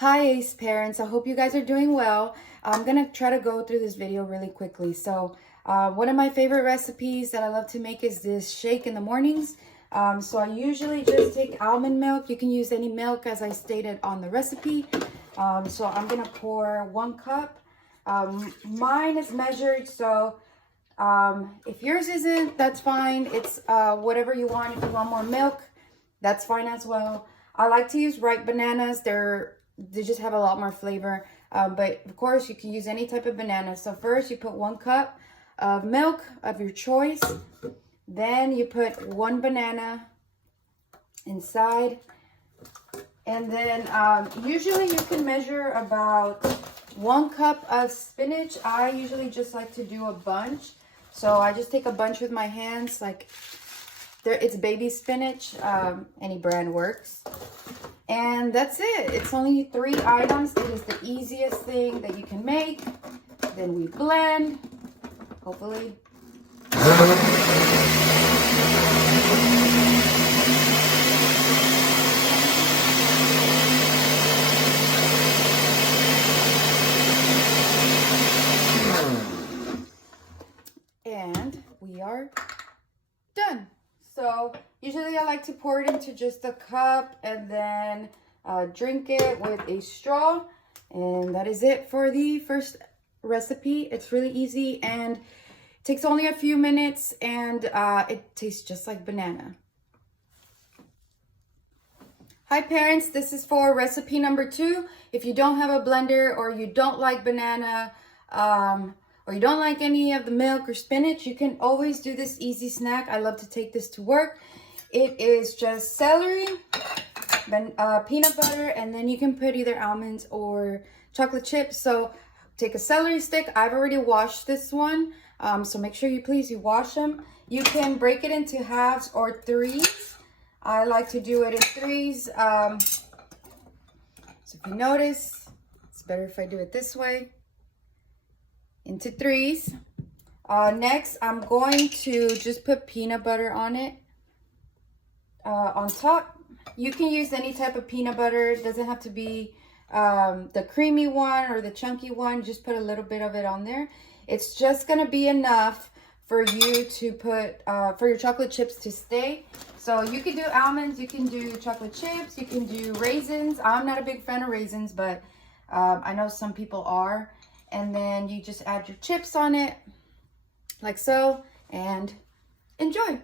Hi Ace parents, I hope you guys are doing well. I'm gonna try to go through this video really quickly. So one of my favorite recipes that I love to make is this shake in the mornings. So I usually just take almond milk. You can use any milk as I stated on the recipe. So I'm gonna pour 1 cup. Mine is measured, so if yours isn't, that's fine. It's whatever you want. If you want more milk, that's fine as well. I like to use ripe bananas. They just have a lot more flavor. But of course, you can use any type of banana. So first you put 1 cup of milk of your choice. Then you put 1 banana inside. And then usually you can measure about 1 cup of spinach. I usually just like to do a bunch. So I just take a bunch with my hands, it's baby spinach, any brand works. And that's it. It's only 3 items. It is the easiest thing that you can make. Then we blend, hopefully. And we are done. So usually I like to pour it into just a cup and then drink it with a straw. And that is it for the first recipe. It's really easy and takes only a few minutes, and it tastes just like banana. Hi parents, this is for recipe number 2. If you don't have a blender, or you don't like banana, or you don't like any of the milk or spinach, you can always do this easy snack. I love to take this to work. It is just celery, peanut butter, and then you can put either almonds or chocolate chips. So take a celery stick. I've already washed this one, so make sure you wash them. You can break it into halves or threes. I like to do it in threes. So if you notice, it's better if I do it this way. Into threes. Next, I'm going to just put peanut butter on it. On top, you can use any type of peanut butter. It doesn't have to be the creamy one or the chunky one. Just put a little bit of it on there. It's just gonna be enough for you to put for your chocolate chips to stay. So you can do almonds, you can do chocolate chips, you can do raisins. I'm not a big fan of raisins, but I know some people are. And then you just add your chips on it like so, and enjoy.